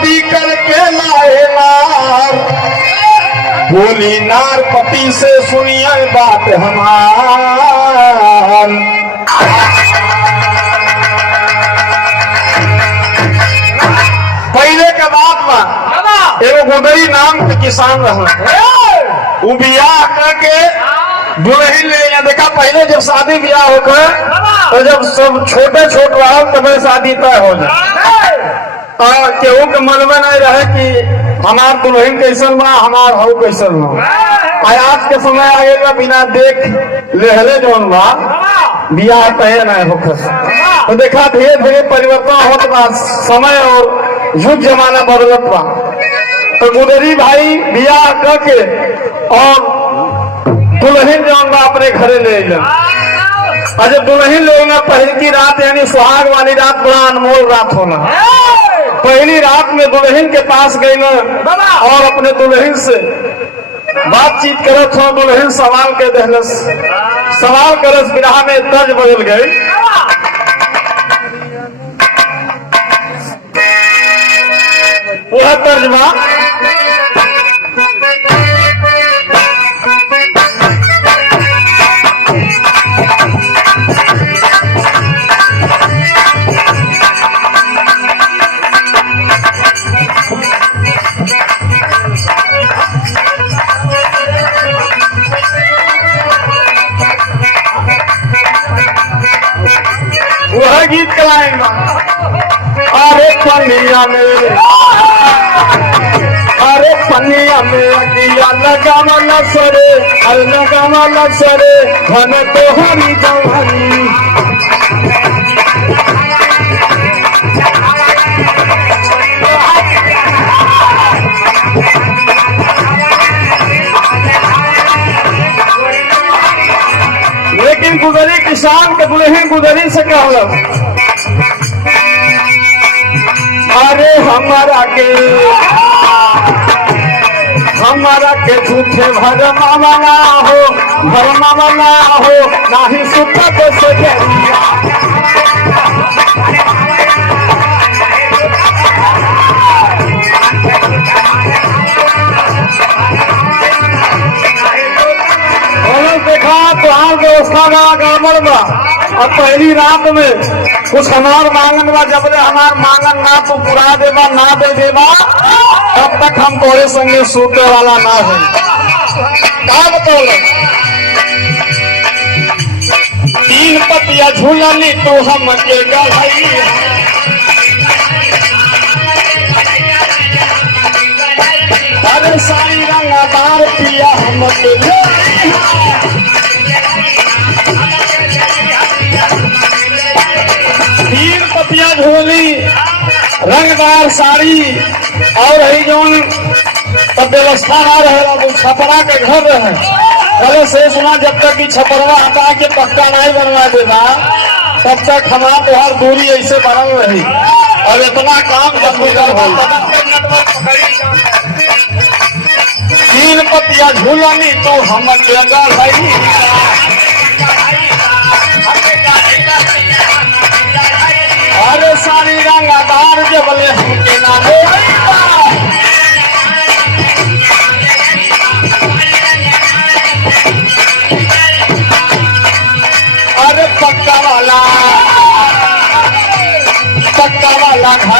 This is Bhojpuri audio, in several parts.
शादी करके लाए नार, बोली नार पति से सुनिए बात हमार। पहले के बात में एगो गुदरी नाम के किसान रहा, वो बियाह करके दुल्हन ले या देखा। पहले जब शादी ब्याह होकर तो जब सब छोटे छोटे रहा तब शादी तय हो जाए, केहू के मन में नहीं रहे कि हमार दुल्हन कैसन बा, हमार हऊ कैसन बा। आज के समय आगे बिना देख लेहले जौन बा ब्याह तय नहीं होकर। तो देखा धीरे धीरे परिवर्तन होत बा, समय और युग जमाना बदलत बा। तो गुदरी भाई ब्याह करके और दुल्हन जौन बा अपने घरे ले गए। और जब दुल्हन ले गए पहली की रात यानी सुहाग वाली रात बड़ा अनमोल रात होना। पहली रात में दुल्हन के पास गई और अपने दुल्हन से बातचीत करत हो। दुल्हन सवाल के दहलस, सवाल करस, विरह में तर्ज बदल गई। वह तर्जमा वह गीत कराएंगे। अरे पनिया में, अरे पनिया में अगिया लगावल सरे, अरे लगावल सरे घन तोहरी जवानी। लेकिन गुदरी किसान के दुल्हन गुदरी से क्या हो? अरे हमारा के झूठे भरमा ना हो, भरमा ना हो, ना ही सुखद से जरिया। देखा तो हाँ व्यवस्था का गड़बड़ बा। और पहली रात में कुछ हमार मांगन बा, जब हमार मांगन ना तो पुरा देबा ना दे देबा तब तक हम तोरे संगे सूते वाला ना है। क्या बतौल? तीन पतिया झूलनी तो हम के गई, अरे सारी रंगदार पिया हम के तीन पतिया झोली रंगदार साड़ी और ही जौन तब व्यवस्था ना रहे, वो छपरा के घर रहे। पहले से सुना जब तक कि छपरवा हटा के पक्का नहीं बनवा देगा तब तक हमारा तोहार दूरी ऐसे बनल रही। और इतना काम जब तीन पतिया झूलनी तो हम अरे सारी रंगदार जबले हमके नाले। अरे पक्का वाला घर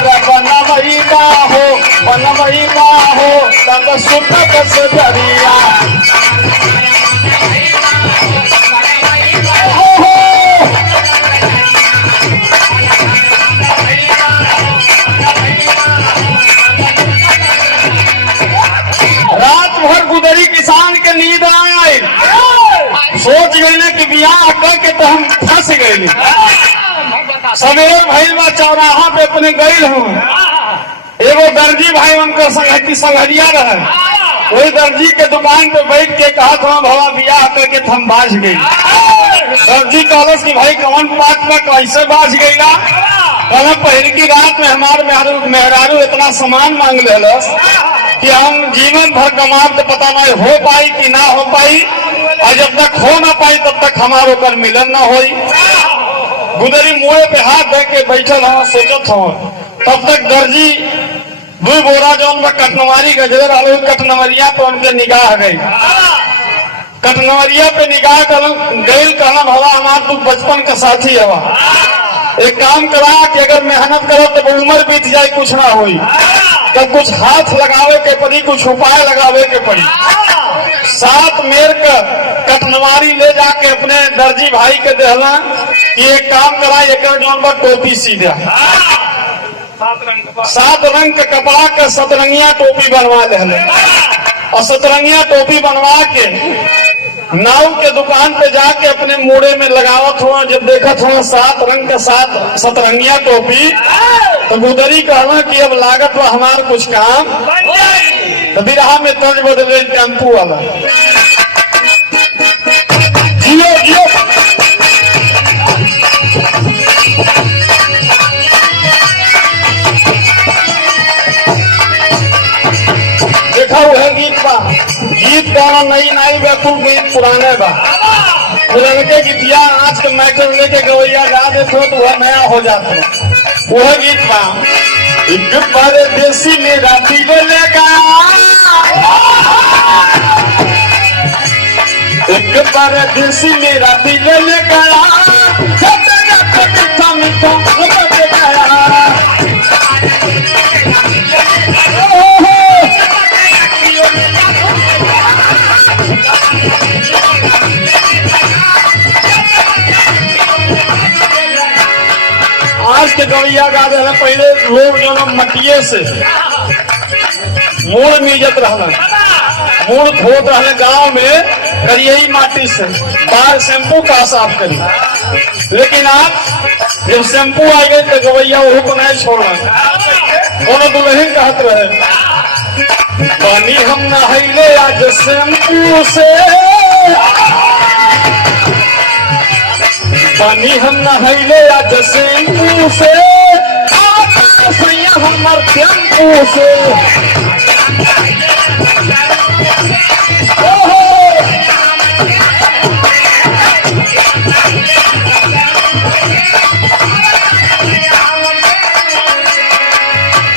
बनवैबा हो तब सुखद से जरिया। गुदरी किसान के नींद आए, सोच गए कि ब्याह करके तो हम फंस गए। सवेरे भाई में चौराहा पे अपने गई हूँ, एगो दर्जी भाई उनका संगरिया रहे, वही दर्जी के दुकान पे बैठ के कहा था भवा ब्याह करके हम बाज गई। दर्जी कहलस कि भाई कौन बात में कैसे बाज गई ना? पहले की रात में हमारे मेहरारू इतना सामान मांग ले कि हम जीवन भर कमाब तो पता नहीं हो पाई कि ना हो पाई, और जब तक हो ना पाई तब तक हमारे ऊपर मिलन ना हो। गुदरी मुँह पे हाथ दे के बैठल हो सोचत हो, तब तक दर्जी दू बोरा जौन में कटनवारी गजरे वाले कटनवरिया पर उनके निगाह गई। कटनवरिया पे निगाह गई कहना भला हमार तू बचपन का साथी हवा, एक काम करा कि अगर मेहनत करो तो उम्र बीत जाए कुछ ना होई, तो कुछ हाथ लगावे के पड़ी, कुछ उपाय लगावे के पड़ी। 7 मेर का कटनवारी ले जाके अपने दर्जी भाई के देहला कि एक काम करा एक जौन बा टोपी सी दिया, 7 रंग के कपड़ा का सतरंगिया टोपी बनवा ले और सतरंगिया टोपी बनवा के नाव के दुकान पे जाके अपने मोड़े में लगावत हुआ। जब देखत हुआ 7 रंग का 7 सतरंगिया टोपी तो गुदरी कहना कि अब लागत हुआ हमार कुछ काम, तो बिरहा में तर्ज बदले टेम्पू वाला जियो जियो। देखा वह गीत बा, गीत गाना नई नाई बिल्कुल गीत पुराने बा, पुराने गीतिया आज के मैटर लेके गवैया गा देते तो वह नया हो जाता। वह गीत बा, एक बारे देसी मेरा लेगा, एक बारे देसी मेरा लेगा, आज के गवैया गा दे पहले लोग जो मटिये से मूल मीजत रहना, मूल धोत रहने गांव में करियई माटी से बाहर शैम्पू का साफ करी। लेकिन आज जब शैम्पू आ गए तो गवैया वही को नहीं छोड़ना, दोनों दुल्हन कहत रहे पानी हम नहाइले आज शैम्पू से, पानी हम नहाइले आज शैम्पू से, हमर टेम्पू से।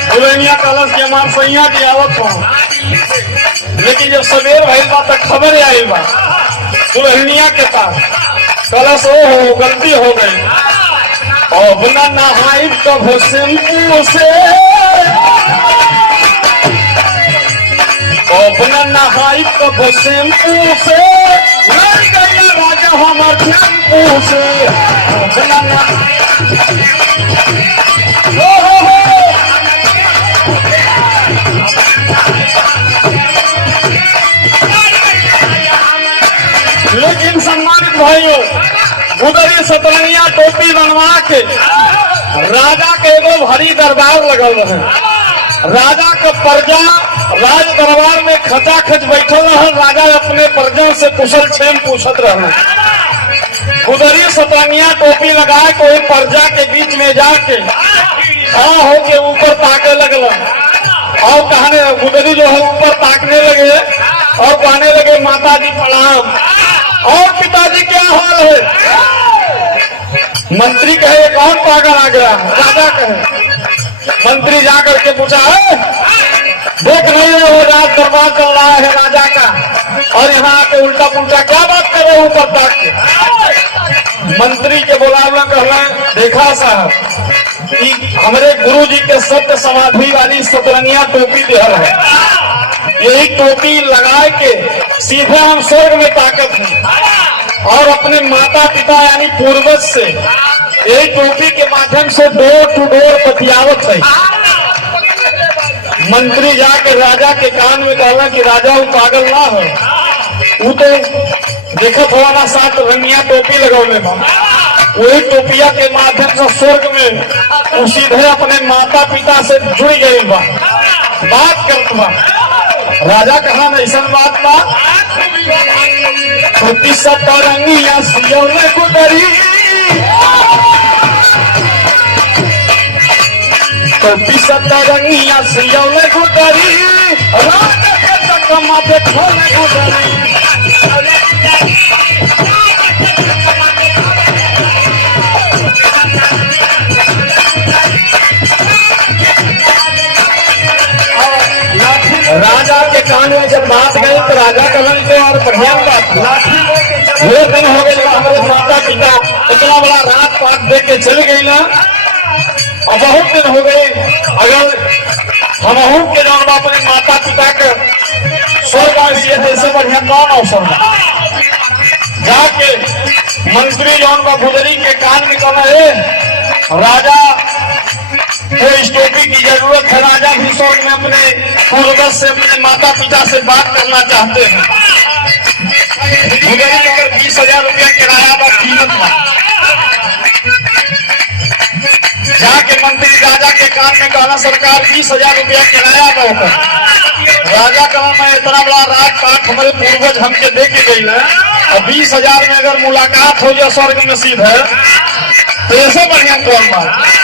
दुल्हनिया कलश के हमार सैया की आवत हो, लेकिन जब सवेर भइल बा तक खबर आई बा दुल्हनिया के पास कलश हो गलती हो गई, अब न नहाई कब शैम्पू से, अब न नहाई कब शैम्पू से, लड़ गई राजा हमार टेम्पू से। अब न लेकिन सम्मानित भाइयों, गुदरी सतरंगिया टोपी बनवा के राजा के एगो भारी दरबार लगल रहे। राजा का प्रजा राज दरबार में खचाखच बैठल रहे, राजा अपने प्रजा से कुशल क्षेम पूछत रहे। गुदरी सतरंगिया टोपी लगाए कोई प्रजा के बीच में जाके हाँ हो के ऊपर ताके लगल और कहने गुदरी जो है ऊपर ताकने लगे और कहने लगे माता जी प्रणाम, और पिताजी क्या हाल है। मंत्री कहे कौन पागल आ गया, राजा कहे। मंत्री जाकर के पूछा है देख रहे हो राज दरबार चल रहा है राजा का, और यहाँ आके उल्टा पुल्टा क्या बात कर रहे हो ऊपर तक के। मंत्री के बुलावला कहला देखा साहब कि हमारे गुरु जी के सत्य समाधि वाली सतरंगिया टोपी दे है, यही टोपी लगा के सीधे हम स्वर्ग में ताकत है और अपने माता पिता यानी पूर्वज से यही टोपी के माध्यम से डोर टू डोर बतियावत है। मंत्री जाके राजा के कान में कहला कि राजा वो पागल ना हो, वो तो देखत हुआ ना साथ रंगिया टोपी लगौले बा, वही टोपिया के माध्यम से स्वर्ग में वो सीधे अपने माता पिता से जुड़ गई बा, बात करत बा। राजा कहा न ऐसा बात बा, टोपी सतरंगिया सियौले गुदरी, टोपी सतरंगिया सियौले गुदरी, राजा के चकमा पे खोले गुदरी। कान में जब बात गई तो राजा कलन को और बढ़िया बात ये दिन हो गए हमारे माता पिता इतना बड़ा रात पात दे के चल गई ना और बहुत दिन हो गए। अगर हम के जौन अपने माता पिता के स्वर्गवासी ऐसे बढ़िया कौन अवसर जाके मंत्री जौन बा गुजरी के कान में कहना है राजा को इस टोपी की जरूरत है। राजा भी स्वर्ग में अपने पूर्वज से अपने माता पिता से बात करना चाहते हैं। गुजरी अगर 20,000 रुपया किराया बा कीमत बा जाके मंत्री राजा के कान में कहना सरकार 20,000 रुपया किराया बा। राजा कहा मैं इतना बड़ा राज पाठ हमारे पूर्वज हमके दे के गई है और 20,000 में अगर मुलाकात हो जाए स्वर्ग में सीधे तो ऐसे बढ़िया कौन बात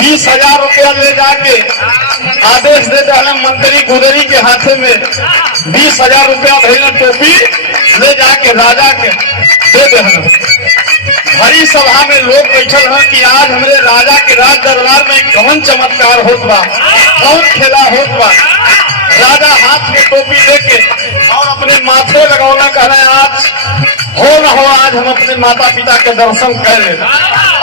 20,000 रुपया ले जाके आदेश दे डाले मंत्री गुजरी के हाथे में 20,000 रुपया भेजना टोपी ले जाके राजा के दे देना। हरी सभा में लोग बैठल हैं कि आज हमारे राजा के राज दरबार में कौन चमत्कार होत बा कौन खेला होत बा। राजा हाथ में टोपी लेके और अपने माथे लगौना कह रहे हैं आज हो न हो आज हम अपने माता पिता के दर्शन कर ले।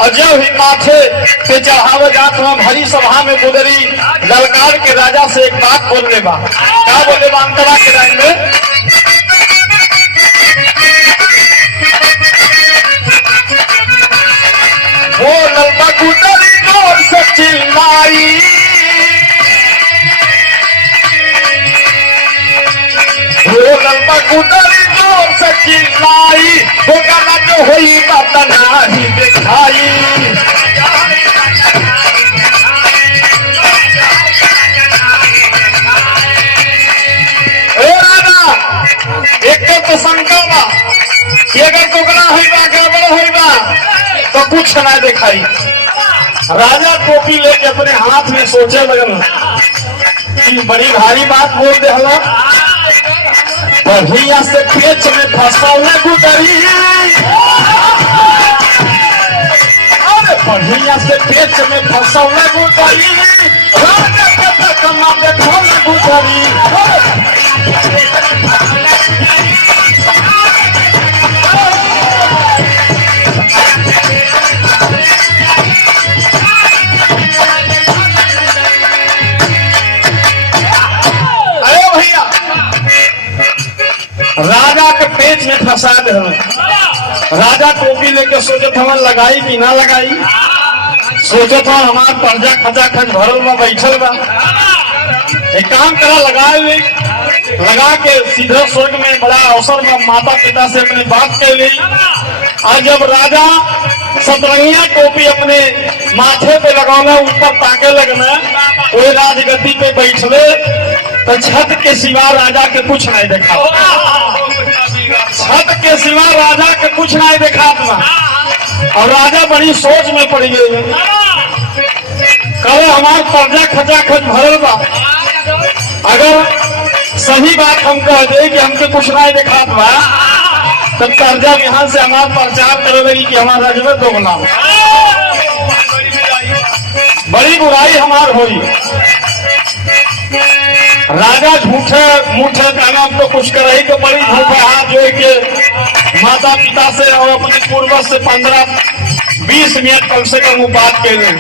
और जब ही माथे पे चढ़ावे जात हम हरी सभा में गुजरी ललकार के राजा से एक बात बोल ले बा क्या बोले बा अंतरा के लाइन में वो ललका गुजरी जोर से चिल्लाई गुजरी जोर से चिल्लाई तो गाना जो हुई बात नहीं दिखाई। राजा एक तो शंका बा कि अगर टुकड़ा हुई बा गड़बड़ हुई बा तो कुछ ना दिखाई। राजा टोपी लेके अपने हाथ में सोचे लगन कि बड़ी भारी बात बोल दे बढ़िया से पेच में फंसौले गुजरी बढ़िया से पेच में फंसौले गुजरी राजा के कमा देखो न गुजरी। राजा के पेच में फंसा दे राजा टोपी लेके सोचत हमार लगाई कि ना लगाई सोचत हम हमार पर्जा खचा खच भरल में बैठल बा एक काम करा लगा के सीधे स्वर्ग में बड़ा अवसर में माता पिता से अपनी बात कर ली। आज जब राजा सतरंगिया टोपी अपने माथे पे लगाना ऊपर ताके लगना कोई राजगद्दी पे बैठले तो छत के सिवा राजा के कुछ नहीं देखा छत के सिवा राजा के कुछ नहीं देखा और राजा बड़ी सोच में पड़ गई कहे हमार पर्जा खचा खच भरल बा अगर सही बात हम कह दे कि हमके कुछ नहीं देखा बा तब कर्जा यहाँ से हमारा प्रचार करे लगी कि हमारा राजवे दोगुना बड़ी बुराई हमार हुई। राजा झूठे मूठे कहना तो कुछ कर रही तो बड़ी झूठे हाथ जो के माता पिता से और अपने पूर्वज से 15-20 मिनट कम से कम बात के लिए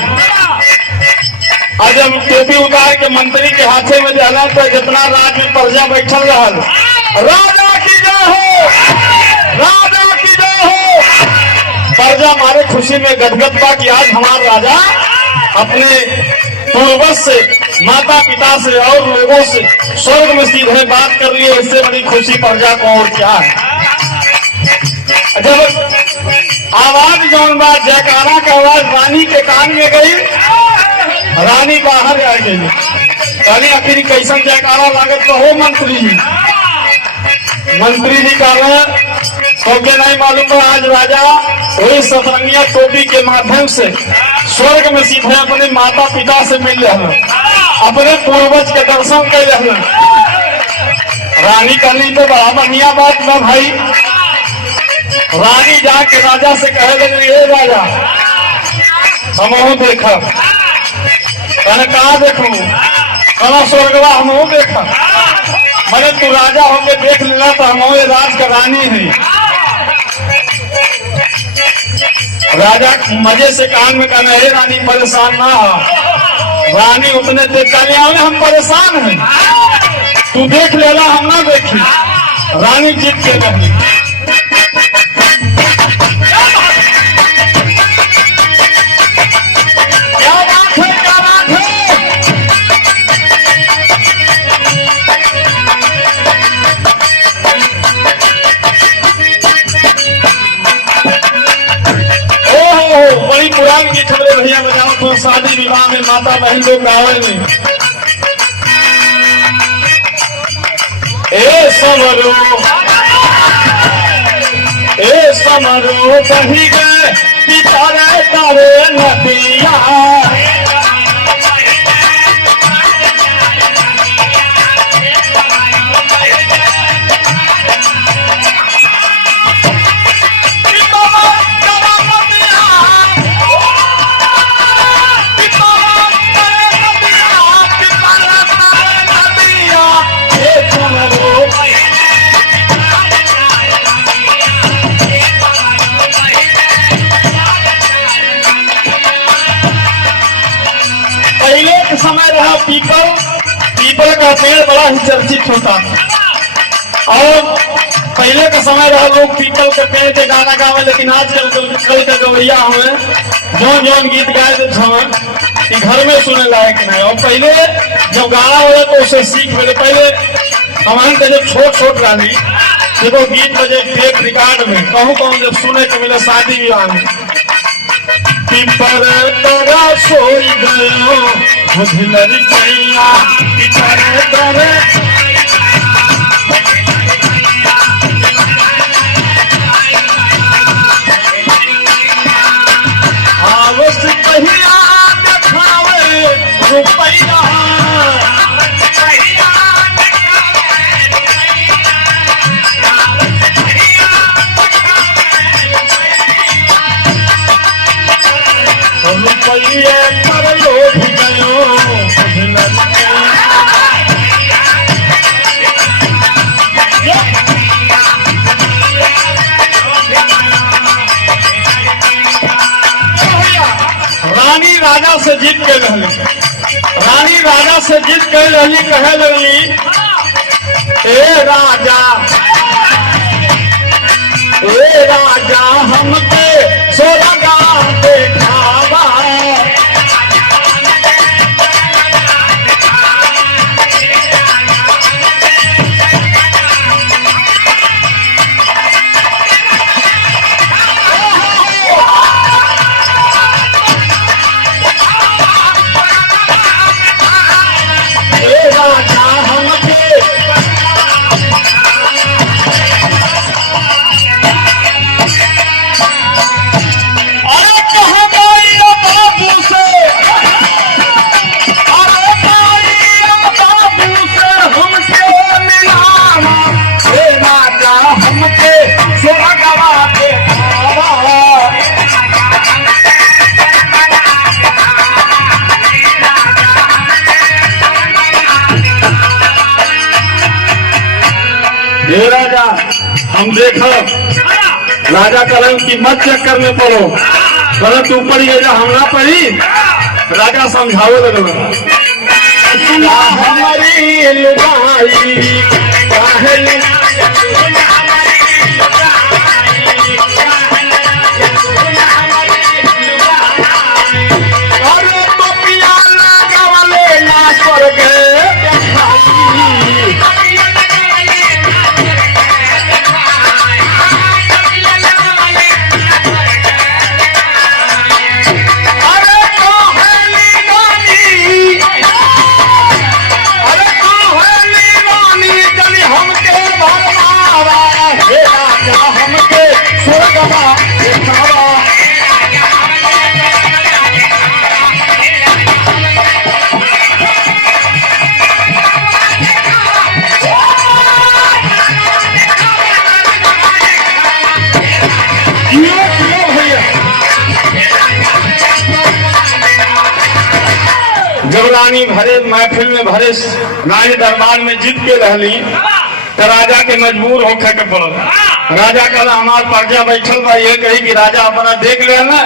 आज जब टोपी उतार के मंत्री के हाथे में जाना तो जितना राज में प्रजा बैठल रहा राजा की जय हो राजा की जय हो प्रजा हमारे खुशी में गदगद बा कि आज हमारा राजा अपने पूर्वज से माता पिता से और लोगों से स्वर्ग में सीधे बात कर रही है। इससे बड़ी खुशी प्रजा को और क्या है। जब आवाज जौन बात जयकारा की आवाज रानी के कान में गई रानी बाहर आ गई रानी आखिर कैसन जयकारा लागत तो हो मंत्री जी का तो नहीं मालूम है आज राजा वही सतरंगिया टोपी के माध्यम से स्वर्ग में सीधे अपने माता पिता से मिल रहे अपने पूर्वज के दर्शन कर रहे। रानी कहनी तो बड़ा बढ़िया बात ना भाई। रानी जाके राजा से कहे लगे ये राजा हम देखा कहने कहा देखू कहना स्वर्गवा हम देखा मैंने तू राजा होके देख लेना तो हम राज का रानी है। राजा मजे से कान में कहना, हे रानी परेशान ना हो, रानी उतने देख कल्याण हम परेशान हैं, तू देख लेना हम ना देखी। रानी जीत के नहीं। क्या बात है, क्या बात है। बड़ी पुरानी गीत हमरे भैया बजाओ तो शादी विवाह में माता बहन लोग गावे में। ए समरो बही गए पितारे तारे नदिया, समय रहा पीपल का पेड़ बड़ा ही चर्चित होता। और पहले का समय रहा लोग पीपल के पेड़ के गाना गावे, लेकिन आजकल कल के गवैया हुए जौन जौन गीत गाए थे घर में सुने लायक नहीं। और पहले जब गाना हो तो उसे सीख मिले। पहले हमारे जब छोट गानी देखो गीत बजे टेप रिकॉर्ड में कहूँ जब सुने को मिले शादी विवाह में। पिपर तोरा सोई गयो बुझलरी कैया, पिपर तोरे आवस पहिया देखावे रुपैया, रुपये पर लोभ गयो रानी राजा से जीत के रहली। रानी राजा से जीत के रहली, कहे लगली ए राजा हमके सोलगा देखावा, राजा हमके हे राजा हम देखो राजा कलम की मत चक्कर में पड़ो, कलम तू ऊपर ही जा हम ना पड़ी। राजा समझाओ लगल हमारी लुगाई अरे तो पियाला गवाले ना स्वर्ग हमके भरमावा रानी भरे महफिल में भरे रानी दरबार में जीत के रहली तो राजा के मजबूर होकर के पड़ल। राजा कहला हमार प्रजा बैठल बा, ये कही कि राजा अपना देख ले ना,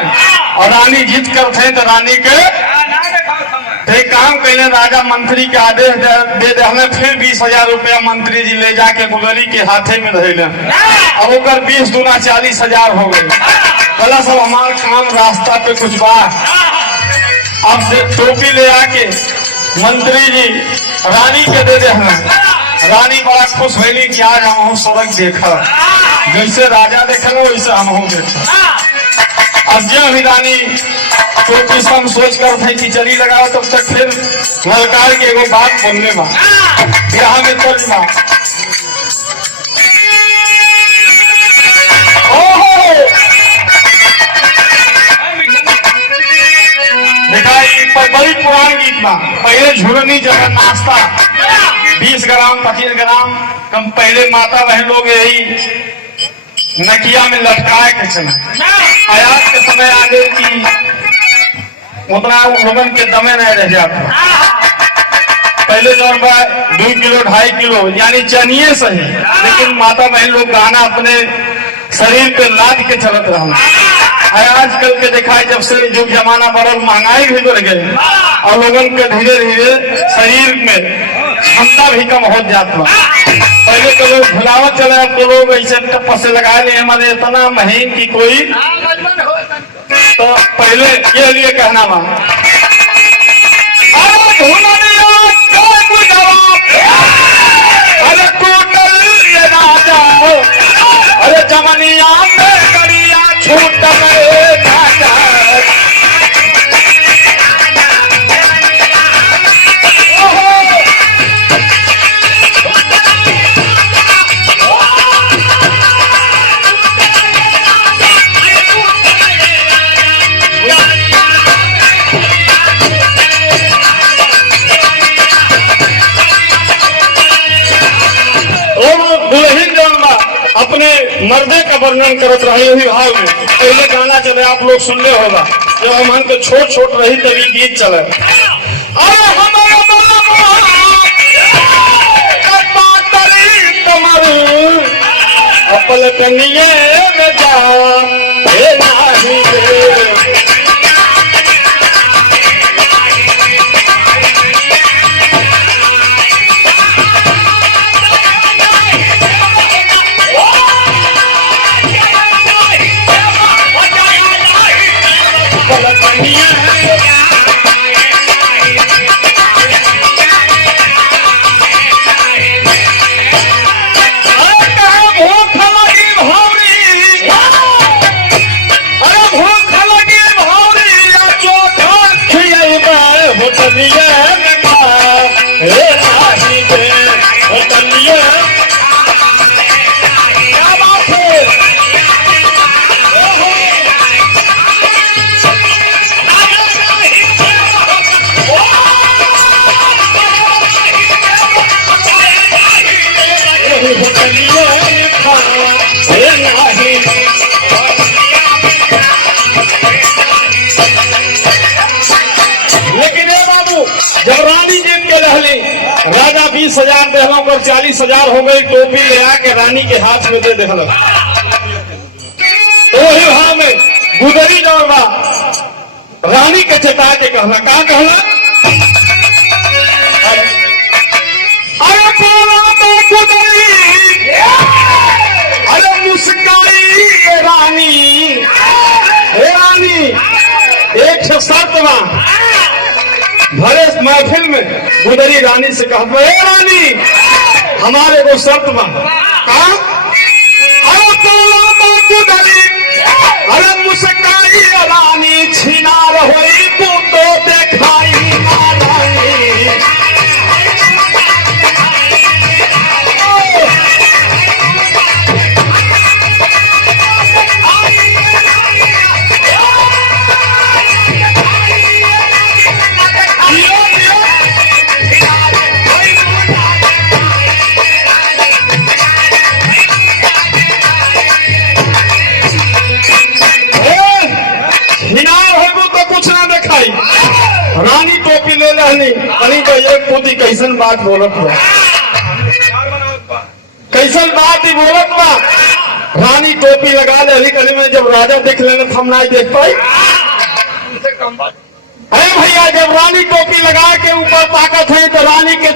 और रानी जीत कर थे तो रानी के काम कैले। राजा मंत्री के आदेश दे दे फिर 20,000 रुपया मंत्री जी ले जाके गुदरी के हाथे में धैले। अब ओकर 20 दूना 40,000 हो गए। कहला सब हमार काम रास्ता पे कुछ बा। अब टोपी ले आके मंत्री जी रानी के दे दे। रानी बड़ा खुश भैली कि आज हम सड़क देखा, जैसे राजा देखल वैसे हम देखा। अब जब भी रानी टोपी सब सोच कर थे कि चली लगाओ, तब तक फिर ललकार के एगो बात बोलने बा बिहार में तर्ज बा। देखा बड़ी पुरान गीत बा। पहले झुलनी जगह नाश्ता 20 ग्राम 25 ग्राम कम, पहले माता बहन लोग यही नकिया में लटकाए के चला। आज के समय आगे की उतना लोगन के दमे नहीं रह जाता। पहले जो 2 किलो 2.5 किलो यानी चनिए सही, लेकिन माता बहन लोग गाना अपने शरीर पे लाद के चलत रहा। आजकल के देखा है जब से युग जमाना बढ़ल, महंगाई भी बढ़ गई और लोगन के धीरे धीरे शरीर में क्षमता भी कम हो जाता। पहले तो लोग भुलावत चले, अब तो लोग ऐसे टप्पा से लगा ले हमारे इतना महीन की कोई। तो पहले ये लिए कहना बा अरे टूटल ये राजा, अरे जमनिया में करिया छूट राजा। अपने मर्दे का वर्णन करत रहे हुई भाव में। पहले गाना चले आप लोग सुन ले होगा, जब हम के छोट छोट रही तभी गीत चले। अपल कनिए में जा राजा 20,000 देहलों पर 40,000 हो गई। टोपी ले आके रानी के हाथ में दे देहल। तो वही भाव में गुदरी जौबा रानी के चटा के कहला का कहला, अरे गुदरी, अरे मुस्काई रानी, रानी एक शर्त बा। भरे महफिल में गुदरी रानी से कहा, रानी हमारे को शर्त बा। अरे मुस्काई रानी छिनार होई तू तो देखाई रानी। बात बोलत बा, कैसन बात ही बोलत बा। रानी टोपी लगा ले, गली में जब राजा देख लेना हम नहीं देख पाई। अरे भैया जब रानी टोपी लगा के ऊपर ताकत है तो रानी के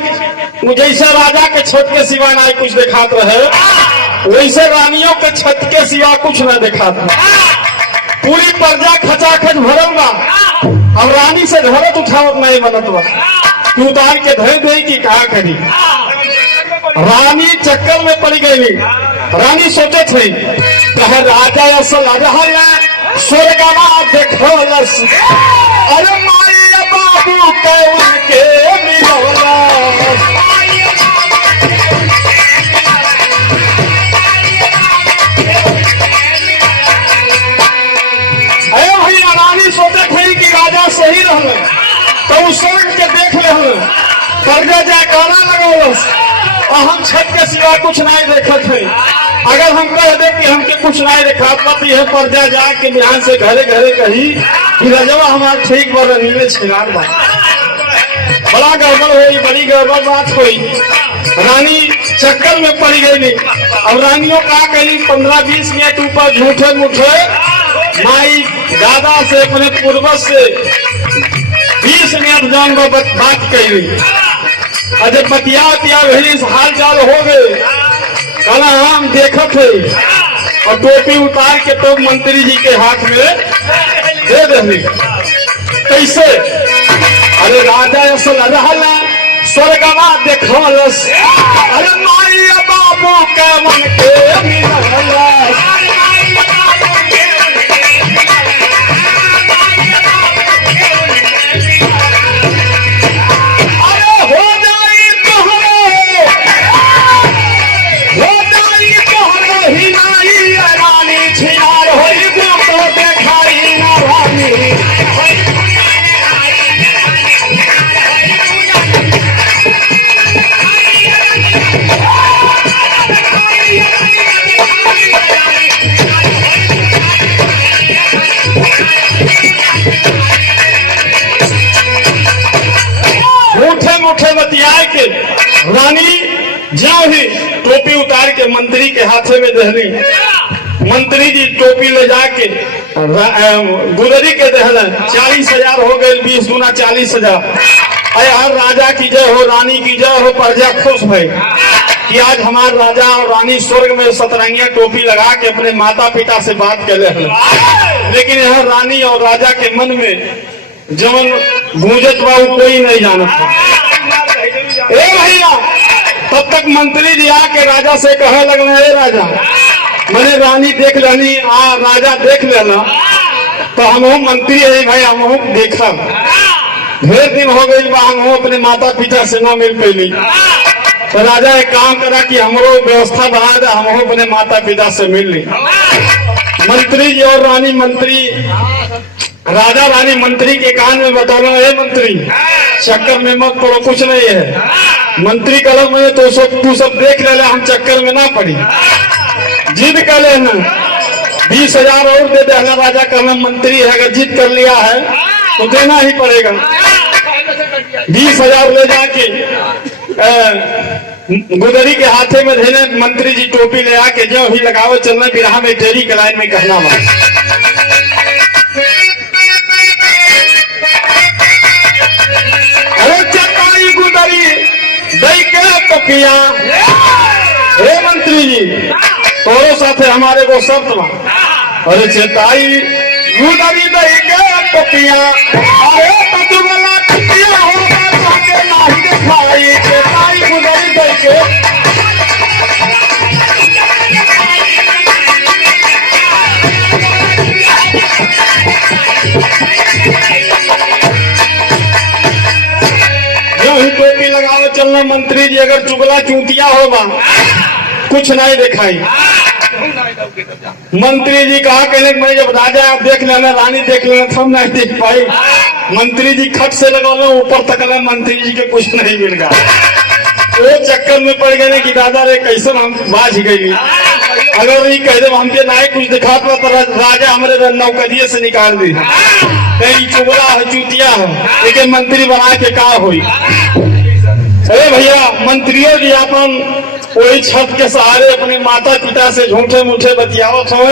जैसे राजा के छत के सिवा नहीं कुछ दिखात रहे, वैसे रानियों के छत के सिवा कुछ न दिखात। पूरी प्रजा खचाखच भरल बा, अब रानी से धरत उठावत नहीं बनत बा, तू उतार के धर दे कि कहा करी। रानी चक्कर में पड़ गई। रानी सोचे थे कहे राजा असल स्वर्गवा देखलस, अरे माया बाबू के उनके मिलौलस। अरे भैया रानी सोचे थे कि राजा सही रह तो उस स्वर्ग के देख ले, प्रजा जयकारा लगौलस और हम छत के सिवा कुछ नहीं देखत है। अगर हम कह दे कि हमके कुछ नहीं देखा तो यह प्रजा जाके बिहान से घरे घरे कही कि रजवा हमारा ठीक बनी में छिनार बा, बड़ा गड़बड़ हुई, बड़ी गड़बड़ बात हुई। रानी चक्कर में पड़ गई। अब रानियों का कही 15-20 मिनट ऊपर झूठे मूठे माई दादा से अपने पूर्वज से 20 मिनट जान बात कही। और जब बतिया हाल चाल हो गए, कहना हम देखत है और टोपी उतार के तो मंत्री जी के हाथ में दे दे। कैसे? अरे राजा असल रहला स्वर्गवा देखलस, अरे माया बाबू के मन के मिललस। मुठे बतियाए के रानी जाओ ही टोपी उतार के मंत्री के हाथे में दहली। मंत्री जी टोपी ले जाके गुदरी के दहल 40,000 हो गए, 20 दूना 40,000। अरे हर राजा की जय हो, रानी की जय हो। प्रजा खुश भई कि आज हमारे राजा और रानी स्वर्ग में सतरंगिया टोपी लगा के अपने माता पिता से बात कर ले। लेकिन यह रानी और राजा के मन में जवन गूंजत बा कोई नहीं जानता। ए भैया तब तक मंत्री जी आके राजा से कहे लगना, ए राजा मैंने रानी देख लेनी, राजा देख लेना तो हम मंत्री है भाई, हम देखा ढेर दिन हो गई बा, हम अपने माता पिता से ना मिल पैली। तो राजा एक काम करा कि हमरो व्यवस्था बना दे, हम अपने माता पिता से मिल ली। मंत्री जी और रानी, मंत्री राजा रानी मंत्री के कान में बताना, है मंत्री चक्कर में मत पड़ो, कुछ नहीं है। मंत्री कलम में तो तू सब देख ले, हम चक्कर में ना पड़ी। जिद कर लेना, 20,000 और दे देना। राजा कहना मंत्री है, अगर जिद कर लिया है तो देना ही पड़ेगा। 20,000 ले जाके गुदरी के हाथे में देने। मंत्री जी टोपी ले आके जो ही लगाओ चलना बिरहा में डेरी के लाइन में कहना मान। अरे चटाई गुदरी दई के टोपिया, हे मंत्री जी तोरो साथे हमारे को शर्त बा। अरे चटाई गुदरी दई के टोपिया, अरे पतुगला टोपिया होगा ताके नाही दिखाई। चटाई गुदरी दई के टोपी लगाओ चलना। मंत्री जी अगर चुगला चूतिया होगा कुछ नहीं दिखाई। मंत्री जी कहा कहने मैं जब राजा आप देख लेना, रानी देख लेना, हम नहीं देख पाई। मंत्री जी खट से लगा लो ऊपर तक ले, मंत्री जी के कुछ नहीं मिल गया। वो चक्कर में पड़ गए कि दादा रे कैसे हम बाज गई। अगर ये कह दे हमके नहीं कुछ दिखा तो राजा हमारे नौकरिये से निकाल दी। कहीं चुगला है चूतिया है, लेकिन मंत्री बना के का हुई। अरे भैया मंत्रियों जी अपन वही छत के सहारे अपने माता पिता से झूठे मूठे बतियावत हो।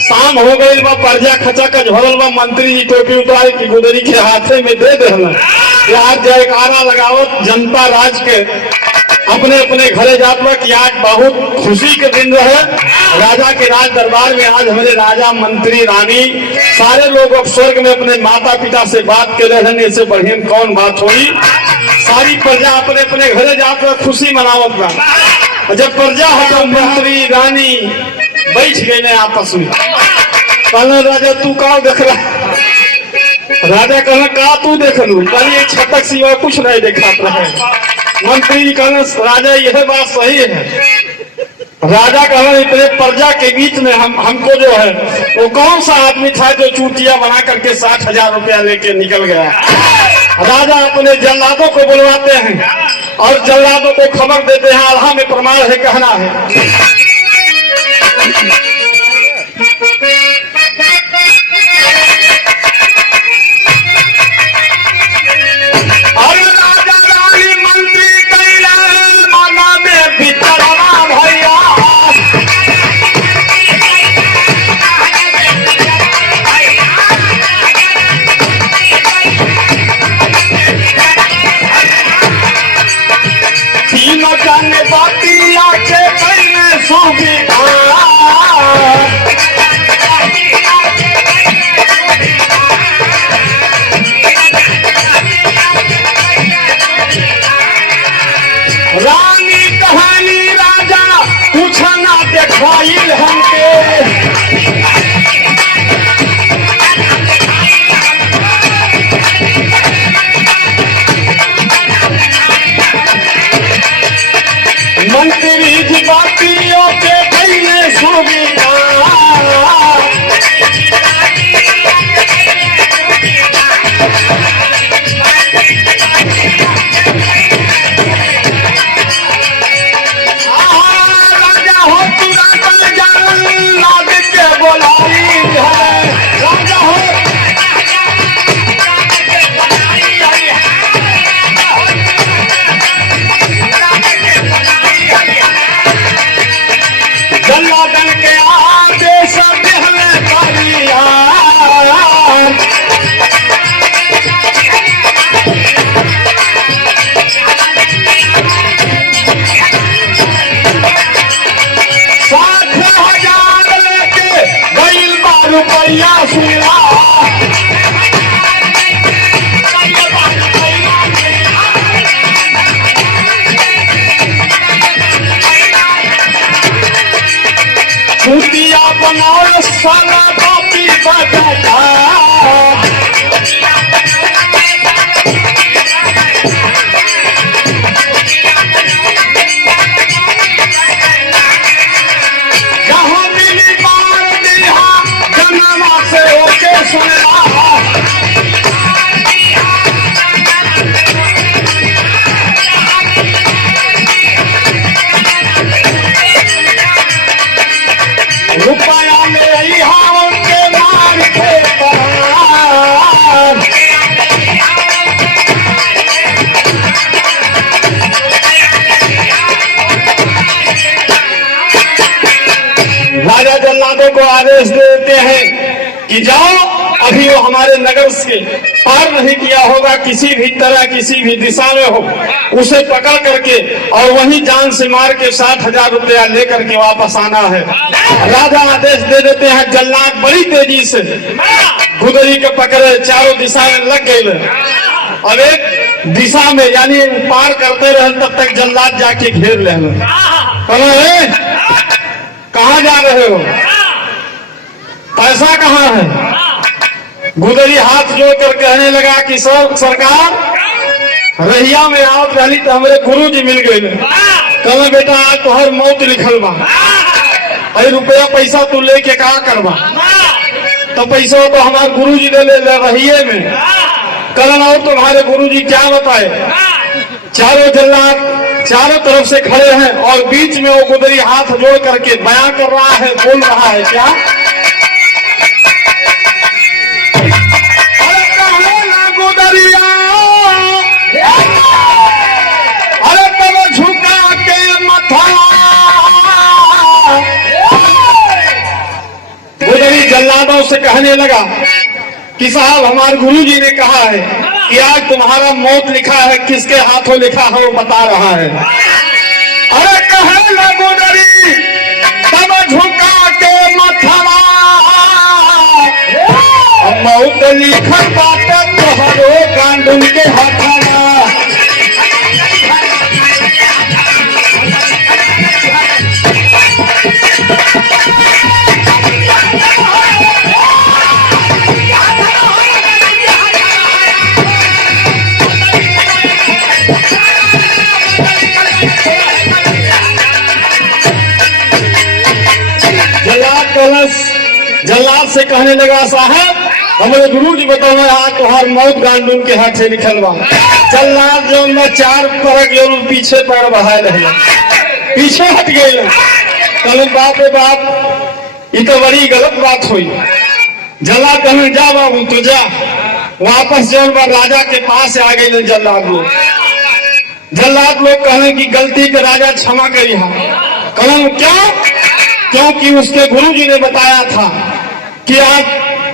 शाम हो गई बा, पर्जा खचा का झोरल बा, मंत्री जी टोपी उतार की गुदरी के हाथे में दे दे आज जयकारा लगावत जनता राज के अपने अपने घरे जात बा कि आज बहुत खुशी के दिन रहे। राजा के राज दरबार में आज हमारे राजा मंत्री रानी सारे लोग अब स्वर्ग में अपने माता पिता से बात कर रहे हैं। इससे बढ़िया कौन बात हुई। सारी प्रजा अपने अपने घरे जाकर खुशी मनावत बा। जब प्रजा हो मंत्री रानी बैठ गए आपस में, कहना राजा तू का देख रहा। राजा कहना का तू देख लू, कहनी छतक सिवा कुछ नहीं देखा रहे। मंत्री जी कहना राजा यह बात सही है। राजा कहना इतने प्रजा के बीच में हमको जो है वो कौन सा आदमी था जो चूतिया बना करके 60,000 रुपया लेके निकल गया। राजा अपने जल्लादों को बुलवाते हैं और जल्लादों को खबर देते हैं। आल्हा में प्रमाण है, कहना है और राजा रानी मंत्री कैलाश माना में बितरवा भैया। तीनों जाने बाती आके कैले सूखी रानी कहानी राजा कुछ ना दिखाई हमके। मंत्री जी बातियों के कैले सुविधा राजा हो पूरा लाद के बोलाई है। राजा हो जल्लादन के आदेश देहले करिया। लेके गईल बा रुपया सुना। छुट्टिया बनाओ साला कॉपी बजाता। जहाँ मिली बार दिहा जन्मा से होके सुनला। रुपया में यहाँ उनके मार के पार। राजा जल्लादों को आदेश देते हैं कि जाओ, अभी वो हमारे नगर से पार नहीं किया होगा, किसी भी तरह किसी भी दिशा में हो उसे पकड़ करके और वहीं जान से मार के 60,000 रुपया लेकर के वापस आना है। राजा आदेश दे देते हैं। जल्लाद बड़ी तेजी से गुदरी के पकड़े चारों दिशा में लग गए। अब एक दिशा में यानी पार करते रहे तब तक जल्लाद जाके घेर ले। कहाँ जा रहे हो, पैसा कहाँ है। गुदरी हाथ जोड़ कर कहने लगा कि सरकार रहिया में आप रही तो हमारे गुरु जी मिल गए। कहना बेटा आज तो हर मौत लिखल बा, अरे रुपया पैसा तू लेके का करवा। तो पैसा तो हमारे गुरु जी ले रहिए में। कहना और तुम्हारे गुरु जी क्या बताए। चारों जल्लाद चारों तरफ से खड़े हैं और बीच में वो गुदरी हाथ जोड़ करके बयां कर रहा है, बोल रहा है क्या। से कहने लगा कि साहब हमारे गुरुजी ने कहा है कि आज तुम्हारा मौत लिखा है, किसके हाथों लिखा है वो बता रहा है। अरे कहे लगो डरी तब झुका के मथवा, मौत लिखल बाटे तोहरो गांडू के हाथवा। जल्लाद से कहने लगा साहब हमारे गुरु जी बताओ आज तुम्हार मौत गांडून के हाथ से निकल बा। जल्लाद जो मैं 4 परक जो पीछे पैर बढ़ाए रहे, पीछे हट गए। कल बाप रे बाप ये तो बड़ी गलत बात हुई। जल्लाद कहने जा बाबू तो जा, वापस जो राजा के पास आ गए जल्लाद लोग। जल्लाद लोग कहने की गलती के राजा क्षमा करी है। कहने क्यों? क्योंकि उसके गुरुजी ने बताया था कि आज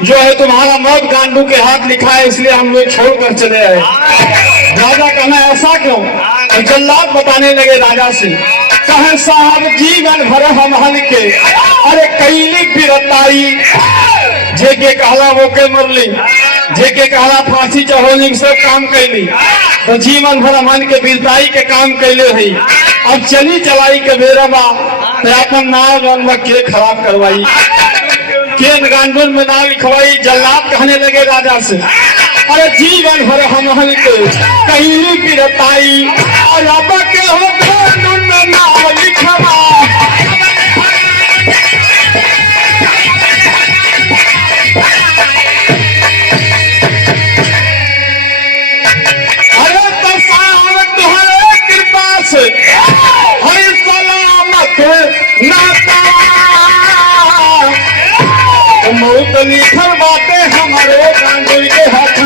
जो है तुम्हारा मौत गांडू के हाथ लिखा है, इसलिए हम लोग छोड़कर चले आए। राजा कहना ऐसा क्यों? और जल्लाद बताने लगे राजा से, कहे साहब जीवन भर हम हल के अरे कैली बिरताई, जे के कहला वो के मरली, जे के कहला फांसी चढ़ोली, सब काम कैली। तो जीवन भर मन के बिरताई के काम कैले रही। अब चली चलाई के बेरा अपन नाम के खराब करवाई, के गांडून में नाम लिखवाई। जल्लाद कहने लगे राजा से, अरे जीवन भर हम हल के कहीं बिरताई और अब के हो गांडून में नाम लिखवा। अरे तो साहब तुम्हारे कृपा से हर सलामत नाता, मौत लिखल बाटे हमारे गांडू के हाथ।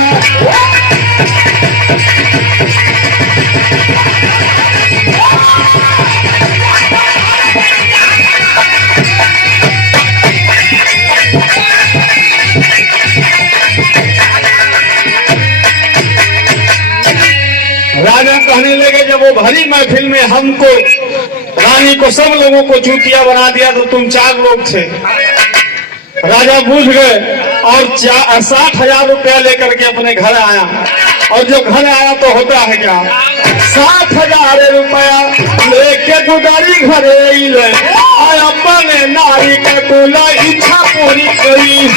राजा कहने लगे जब वो भरी महफिल में हमको रानी को सब लोगों को चूतिया बना दिया तो तुम 4 लोग थे। राजा बूझ गए और 60,000 रुपया लेकर के अपने घर आया। और जब घर आया तो होता है क्या, 60,000 रुपया लेके गुदारी घरे अपने नारी के बोला इच्छा पूरी करी।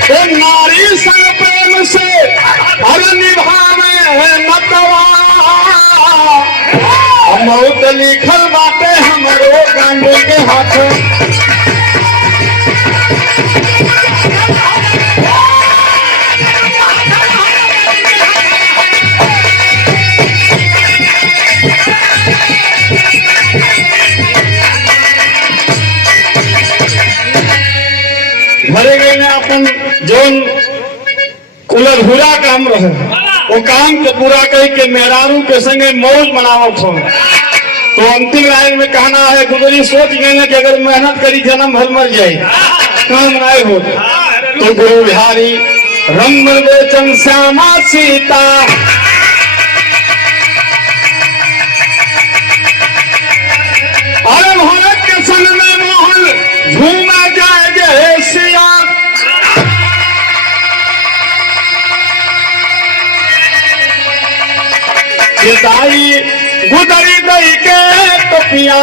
तो नारी संग प्रेम से हर निभावे है मतवा, मौत लिखल बाटे हमरो गांडू के हाथ। भरे गए ने अपन जोन कुलधुरा काम रहे वो काम के पूरा कही के मेहरारू के संगे मौज मनावत हो। तो अंतिम लाइन में कहना है, गुजरी सोच गए कि अगर मेहनत करी जन्म भर मर जाए काम नहीं हो। तो गुरु बिहारी रंग बेचन श्यामा सीता, अरे भारत के संग में मोहन झूमा जाए जय सिया। चेताई गुदरी दई के टोपिया,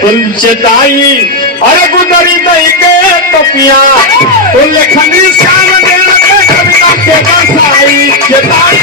तुम चेताई अरे गुदरी दई के टोपिया, तुम लेखनी श्याम देव के कविता के बसाई। चेताई